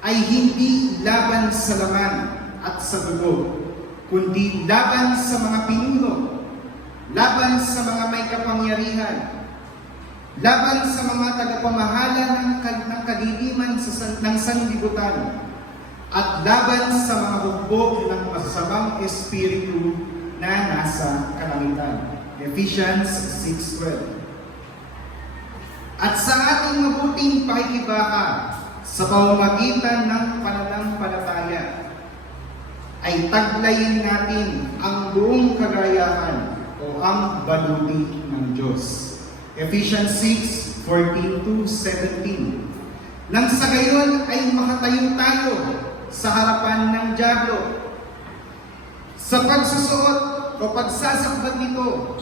ay hindi laban sa laman at sa dugo, kundi laban sa mga pinuno, laban sa mga may kapangyarihan, laban sa mga tagapamahala ng kadiliman ng sanlibutan, at laban sa mga hukbo ng masasamang espiritu na nasa kalangitan. Ephesians 6:12. At sa ating mabuting pakikibaka sa pamamagitan ng pananampalataya ay taglayin natin ang buong kagayahan o ang baluti ng Diyos. Ephesians 6:14-17. Nang sa gayon ay makatayo tayo sa harapan ng dyablo. Sa pagsusuot o pagsasakbat nito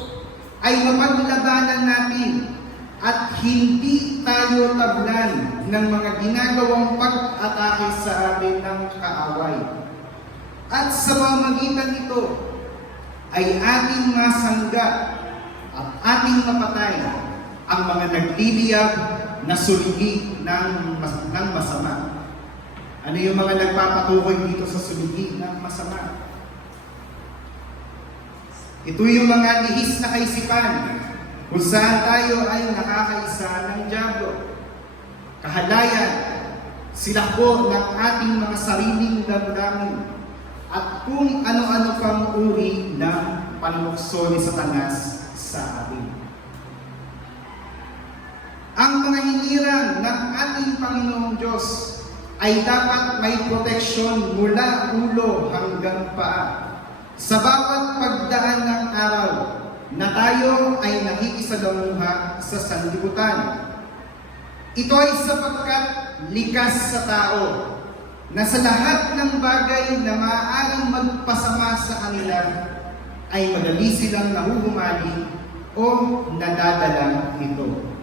ay mapaglabanan natin at hindi tayo tablan ng mga ginagawang pag-atake sa atin ng kaaway. At sa pamamagitan nito ay ating masangga at ating mapatay ang mga nagliliyab na suligi ng masama. Ano yung mga nagpapatukoy dito sa suligi ng masama? Ito yung mga lihis na kaisipan kung saan tayo ay nakakaisa ng dyablo. Kahalayan, silakbo ng ating mga sariling damdamin at kung ano-ano pang uri ng panlukso ni Satanas sa atin. Ang mga hinirang ng ating Panginoong Diyos ay dapat may proteksyon mula ulo hanggang paa. Sa bawat pagdaan ng araw na tayo ay nakikisalamuha sa sanlibutan. Ito ay sapagkat likas sa tao na sa lahat ng bagay na maaaring magpasama sa kanila ay madali silang nahuhumali o nadadala nito.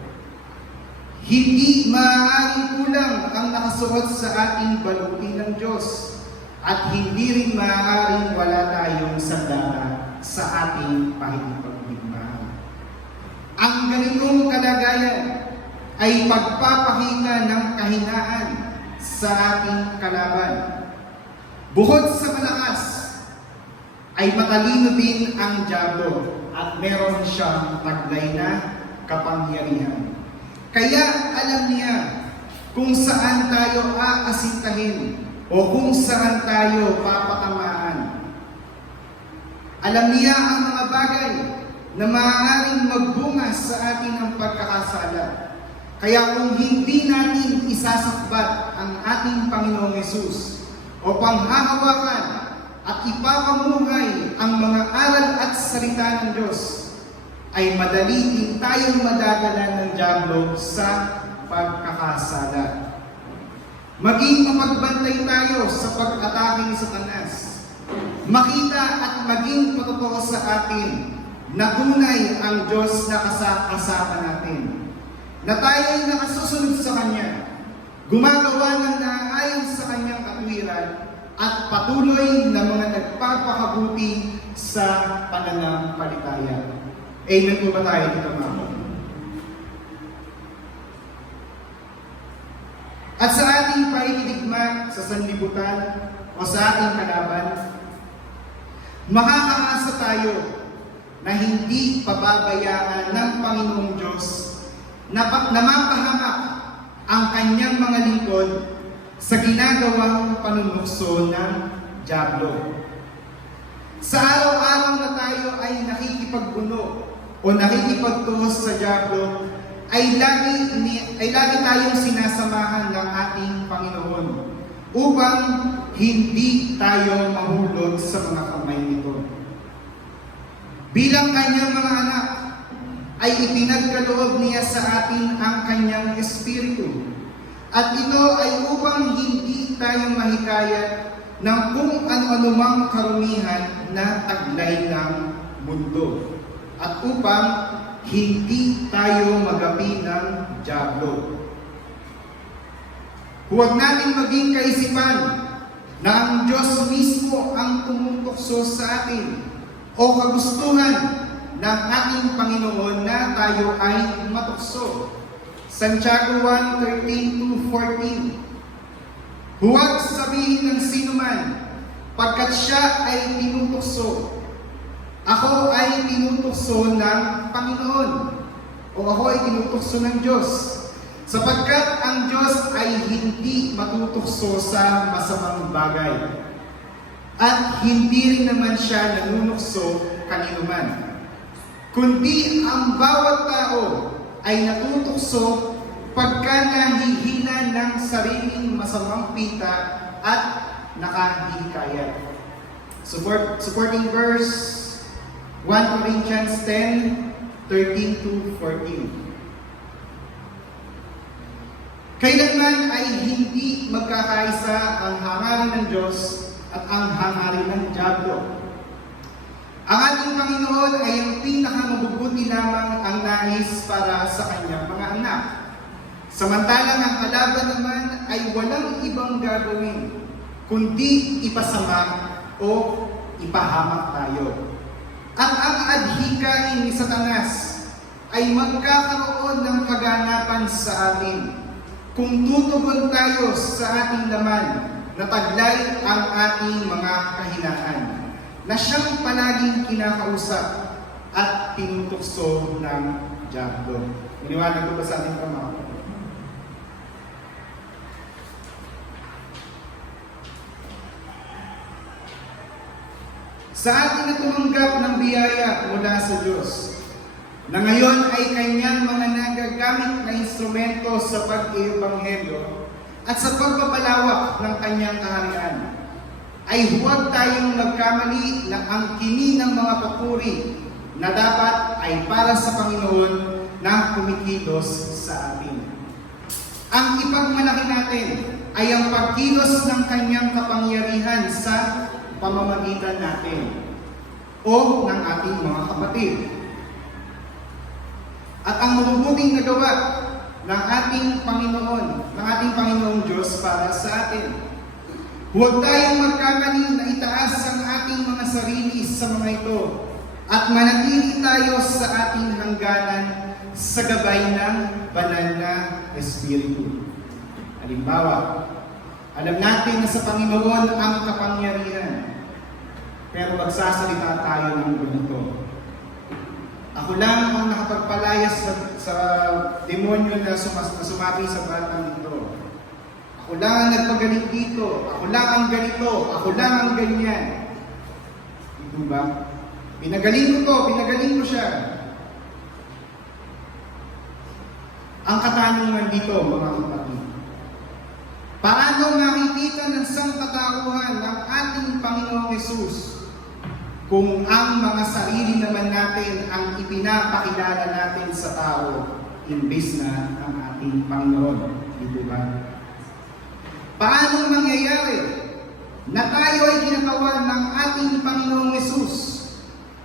Hindi maaaring kulang ang nakasuot sa ating baluti ng Diyos at hindi rin maaaring wala tayong sandata sa ating pakikipagdigmaan. Ang ganitong kalagayan ay pagpapakita ng kahinaan sa ating kalaban. Bukod sa malakas, ay matalino din ang dyablo at meron siyang taglay na kapangyarihan. Kaya alam niya kung saan tayo aasintahin o kung saan tayo papatamaan. Alam niya ang mga bagay na maaaring magbunga sa atin ng pagkakasala. Kaya kung hindi natin isasakbat ang ating Panginoong Hesus o panghahawakan at ipapamuhay ang mga aral at salita ng Diyos, ay madali din tayong madadala ng dyablo sa pagkakasala. Maging mapagbantay tayo sa pag-atake ni Satanas. Makita at maging patotoo sa atin na tunay ang Diyos na kasama natin. Na tayo ay nakasusunod sa Kanya, gumagawa ng naayon sa Kanyang katwiran at patuloy na mga nagpapakabuti sa pananampalataya. Amen po ba tayo dito, mga? At sa ating pakikidigma sa sanlibutan o sa ating kalaban, makakaasa tayo na hindi pababayaan ng Panginoong Diyos na mapahamak ang Kanyang mga lingkod sa ginagawang panunukso ng dyablo. Sa araw-araw na tayo ay nakikipagbuno o nakikipagtuhos sa dyablo, ay lagi tayong sinasamahan ng ating Panginoon upang hindi tayo mahulog sa mga kamay nito. Bilang kanyang mga anak, ay ipinagkaloob niya sa atin ang kanyang espiritu. At ito ay upang hindi tayo mahikayat ng kung ano-ano mang karumihan na taglay ng mundo. At upang hindi tayo magapi ng dyablo. Huwag natin maging kaisipan na ang Diyos mismo ang tumutokso sa atin o kagustuhan ng ating Panginoon na tayo ay matukso. Santiago 1:13-14. Huwag sabihin ng sinuman, pagkat siya ay tinutokso. Ako ay tinutokso ng Panginoon o ako ay tinutokso ng Diyos. Sapagkat ang Diyos ay hindi matutokso sa masamang bagay. At hindi rin naman siya nanunukso kanino man. Kundi ang bawat tao ay natutokso pagka nahihina ng sariling masamang pita at nakahihikayat. Supporting verse 1 Corinthians 10:13-14. Kailanman ay hindi magkakaisa ang hangarin ng Diyos at ang hangarin ng dyablo. Ang ating Panginoon ay ang pinakamabubuti lamang ang nais para sa kanyang mga anak. Samantalang ang kalaban naman ay walang ibang gagawin, kundi ipasama o ipahamak tayo. At ang adhikain ni Satanas ay magkakaroon ng kaganapan sa atin kung tutugon tayo sa ating laman na taglay ang ating mga kahinaan na siyang palaging kinakausap at tinutokso ng dyablo. Iniwanag ko ba sa ating mga? Sa atin na tumanggap ng biyaya mula sa Diyos, na ngayon ay kanyang mga nagagamit na instrumento sa pag-iebanghelyo at sa pagpapalawak ng kanyang kaharian, ay huwag tayong magkamali na ang kini ng mga papuri na dapat ay para sa Panginoon na kumikilos sa atin. Ang ipagmalaki natin ay ang pagkilos ng kanyang kapangyarihan sa pamamagitan natin o ng ating mga kapatid. At ang mabubuting nagawa ng ating Panginoong Diyos para sa atin. Huwag tayong magkamali na itaas ang ating mga sarili sa mga ito at manatili tayo sa ating hangganan sa gabay ng banal na Espiritu. Halimbawa, alam natin na sa Panginoon ang kapangyarihan, pero magsasalita tayo ng ganito. Ako lang ang nakapagpalayas sa demonyo na sumabi sa batang ito. Ako lang ang nagpagaling dito. Ako lang ang ganito. Ako lang ang ganyan. Ito ba? Pinagaling ko siya. Ang katanungan dito, mga kapatid. Paano makikita ng sangkatauhan ng ating Panginoong Hesus kung ang mga sarili naman natin ang ipinapakilala natin sa tao imbes na ang ating Panginoon? Dito ba? Paano mangyayari na tayo ay ginatawan ng ating Panginoong Hesus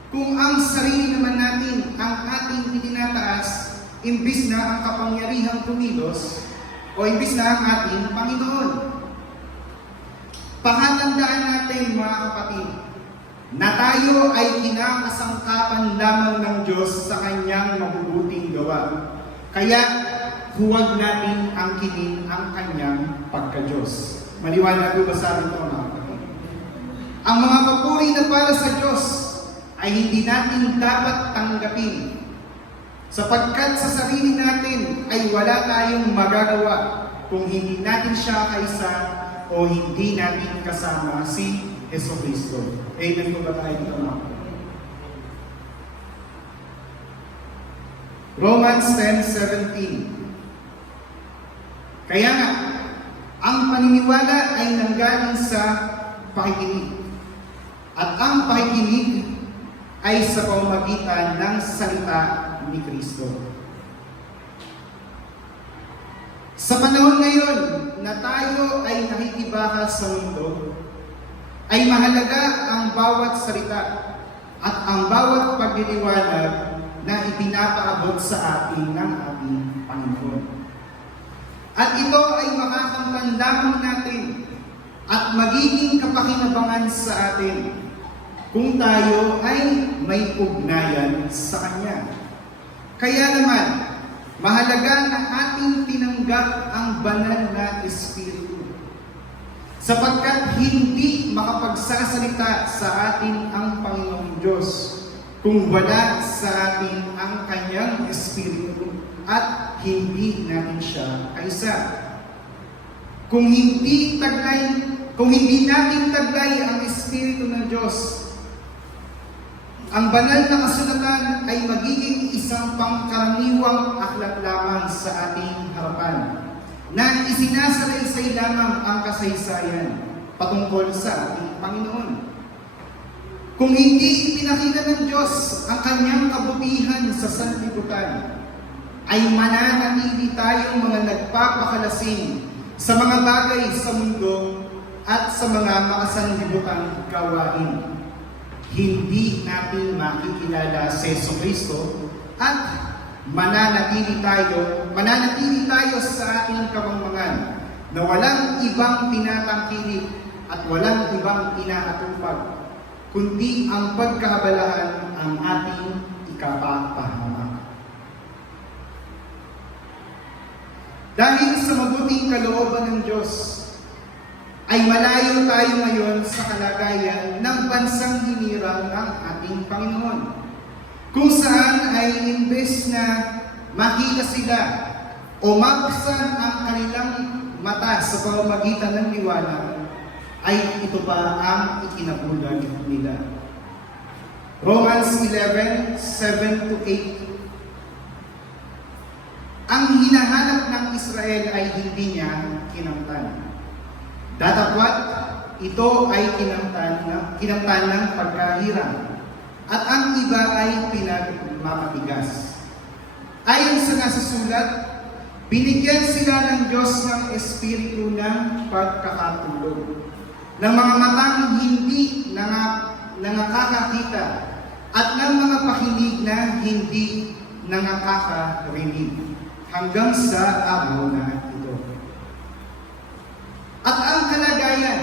kung ang sarili naman natin ang ating itinataas imbes na ang kapangyarihang kumilos o imbes na ang ating Panginoon? Pakatandaan natin, mga kapatid, na tayo ay kinakasangkapan lamang ng Diyos sa kanyang mabubuting gawa. Kaya huwag natin angkinin ang kanyang pagka-Diyos. Maliwanag ko ba sa atin ito, mga kapatid? Ang mga papuri na para sa Diyos ay hindi natin dapat tanggapin, sapagkat sa sarili natin ay wala tayong magagawa kung hindi natin siya kaisa o hindi natin kasama si Jesucristo. Amen po ba tayo dito, mga? Romans 10:17. Kaya nga, ang paniniwala ay nanggaling sa pakikinig. At ang pakikinig ay sa pamamagitan ng salita ni Kristo. Sa panahon ngayon na tayo ay nakikibaka sa mundo, ay mahalaga ang bawat salita at ang bawat pagliliwanag na ipinapaabot sa atin ng ating Panginoon. At ito ay makakamtan lamang natin at magiging kapakinabangan sa atin kung tayo ay may ugnayan sa Kanya. Kaya naman, mahalaga na ating tinanggap ang banal na Espiritu, sapagkat hindi makapagsasalita sa atin ang Panginoong Diyos kung wala sa atin ang Kanyang Espiritu at hindi natin siya kaisa. Kung hindi natin taglay ang Espiritu ng Diyos, ang banal na kasulatan ay magiging isang pangkaraniwang aklat lamang sa ating harapan na isinasalaysay lamang ang kasaysayan patungkol sa ating Panginoon. Kung hindi ipinakita ng Diyos ang Kanyang kabutihan sa sanlibutan, ay mananatili tayong mga nagpapakalasing sa mga bagay sa mundo at sa mga makasanlibutang gawain. Hindi natin makikilala si Jesucristo at mananatili tayo sa ating kamangmangan na walang ibang tinatangkilik at walang ibang inaatupag, kundi ang pagkaabalahan ang ating ikapapahamak. Dahil sa mabuting kalooban ng Diyos, ay malayo tayo ngayon sa kalagayan ng bansang hinirang ng ating Panginoon, kung saan ay imbes na makita sila o mabuksan ang kanilang mata sa pamamagitan ng liwanag, ay ito pa ang ikinabulag nila. Romans 11:7-8. Ang hinahanap ng Israel ay hindi niya kinamtan. Datapwat, ito ay kinamtan ng pagkahirang, at ang iba ay pinagmamatigas. Ayon sa nasusulat, binigyan sila ng Diyos ng Espiritu ng pagkakatulog, ng mga matang hindi nangakakakita, at ng mga pakinig na hindi nangakakarinig, hanggang sa araw na ito. At ang kalagayan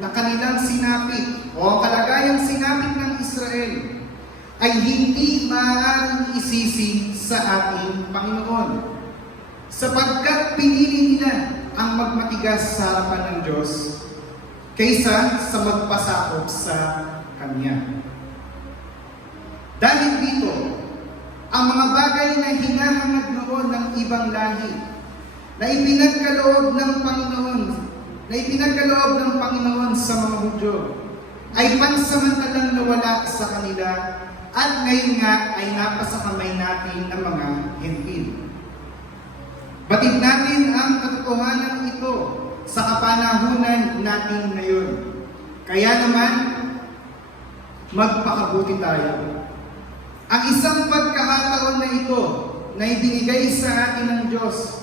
na kanilang sinapit o ang kalagayang sinapit ng Israel ay hindi maaaring isisi sa ating Panginoon, sapagkat pinili nila ang magmatigas sa harapan ng Diyos kaysa sa magpasakop sa Kanya. Dahil dito, ang mga bagay na hinahangad noon ng ibang lahi na ipinagkaloob ng Panginoon sa mga Hudyo ay pansamantalang nawala sa kanila at ngayon nga ay napasakamay natin ng mga Hentil. Batid natin ang katotohanan ito sa kapanahunan natin ngayon. Kaya naman, magpakabuti tayo. Ang isang pagkakataon na ito na ibinigay sa atin ng Diyos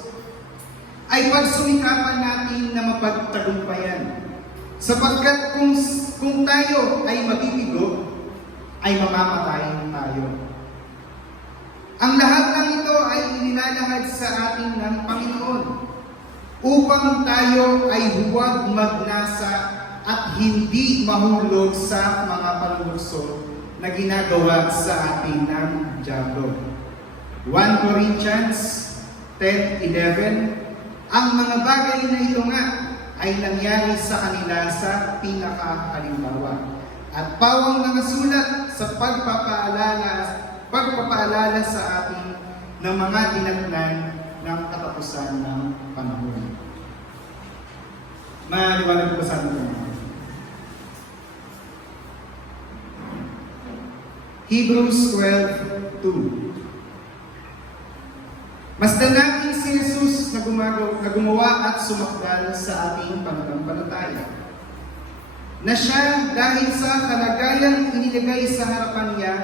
ay pagsumikapan natin na mapagtagumpayan. Sapagkat kung tayo ay mabibigo, ay mamamatay tayo. Ang lahat ng ito ay inilalahad sa atin ng Panginoon upang tayo ay huwag magnasa at hindi mahulog sa mga panlukso na ginagawa sa atin ng diablo. 1 Corinthians 10:11. Ang mga bagay na ito nga ay nangyari sa kanila sa pinakahalimbawa at pawang nangasulat sa pagpapaalala sa atin ng mga dinatnan ng katapusan katapusan ng panahon. Maliwanag ko sa atin. Hebrews 12:2. Masdan natin si Jesus na gumawa at sumakdal sa ating pananampalataya. Na siya dahil sa kalagayang inilagay sa harapan niya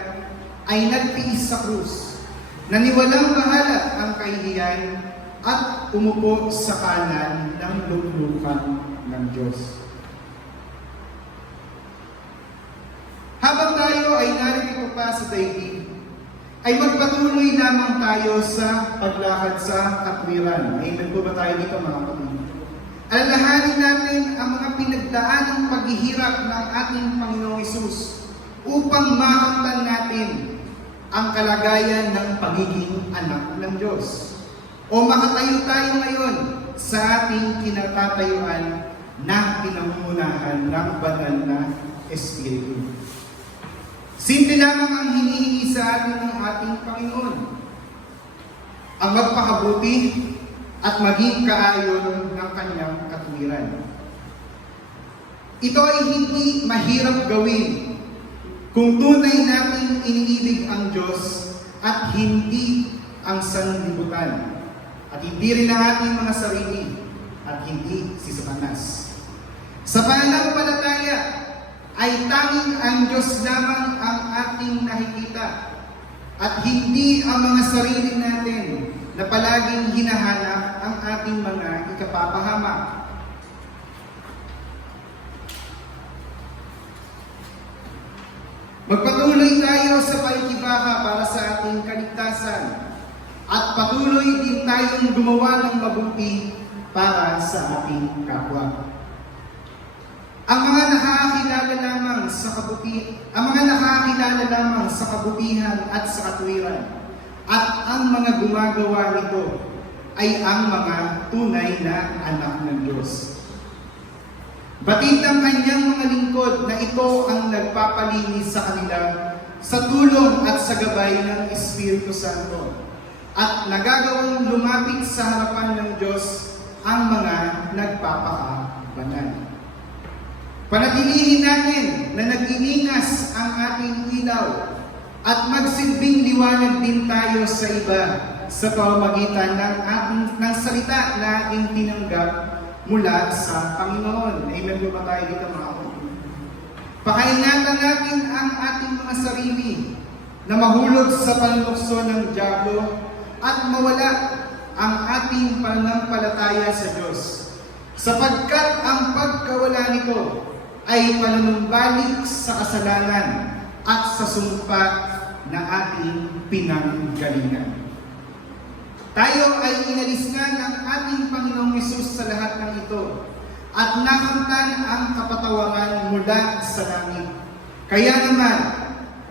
ay nagtiis sa krus, na niwalang bahala ang kahihiyan at umupo sa kanan ng luklukan ng Diyos. Habang tayo ay narito pa sa daigdig, ay magpatuloy lamang tayo sa paglakad sa katwiran. Amen po ba tayo dito, mga kapatid? Alalahanin natin ang mga pinagdaanang paghihirap ng ating Panginoong Hesus upang makamtan natin ang kalagayan ng pagiging anak ng Diyos. O makatayo tayo ngayon sa ating kinatatayuan na pinangungunahan ng banal na Espiritu. Simple lamang ang hinihingi sa atin ng ating Panginoon, ang magpakabuti at maging kaayon ng kanyang katwiran. Ito ay hindi mahirap gawin kung tunay nating iniibig ang Diyos at hindi ang sanlibutan, at hindi rin ang ating mga sarili, at hindi si Satanas. Sa pananampalataya ay tanging ang Diyos lamang ang ating nakikita, at hindi ang mga sarili natin na palaging hinahanap ang ating mga ikapapahamak. Magpatuloy tayo sa pakikibaka para sa ating kaligtasan, at patuloy din tayong gumawa ng mabuti para sa ating kapwa. Ang mga nakakakilala lamang sa kabutihan at sa katwiran, at ang mga gumagawa nito ay ang mga tunay na anak ng Diyos. Batid ng kanyang mga lingkod na ito ang nagpapalinis sa kanila sa tulong at sa gabay ng Espiritu Santo, at nagagawang lumapit sa harapan ng Diyos ang mga nagpapakabanal. Panatilihin natin na nag-iningas ang ating ilaw at magsilbing liwanag din tayo sa iba sa pamamagitan ng salita na ating tinanggap mula sa Panginoon. Amen po ba tayo dito, mga kapatid? Pakaingatan natin ang ating mga sarili na mahulog sa panlukso ng dyablo at mawala ang ating pananampalataya sa Diyos, sapagkat ang pagkawala nito ay panunumbalik sa kasalanan at sa sumpa na ating pinanggalingan. Tayo ay inalis na ng ating Panginoong Hesus sa lahat ng ito at nakamtan ang kapatawaran mula sa langit. Kaya naman,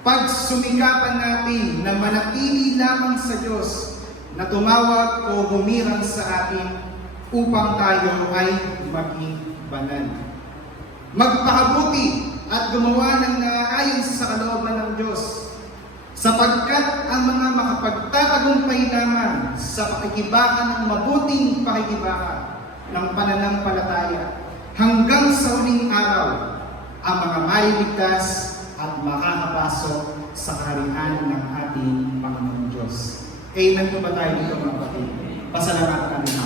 pagsumikapan natin na manatili lamang sa Diyos na tumawag o humirang sa atin upang tayo ay maging banal. Magpakabuti at gumawa ng naaayon sa kalooban ng Diyos, sapagkat ang mga makapagtatagumpay lamang sa pakikibaka ng mabuting pakikibaka ng pananampalataya hanggang sa huling araw, ang mga maliligtas at makakapasok sa kaharian ng ating Panginoong Diyos. Amen po ba tayo dito, mga kapatid? Pasalamatan natin.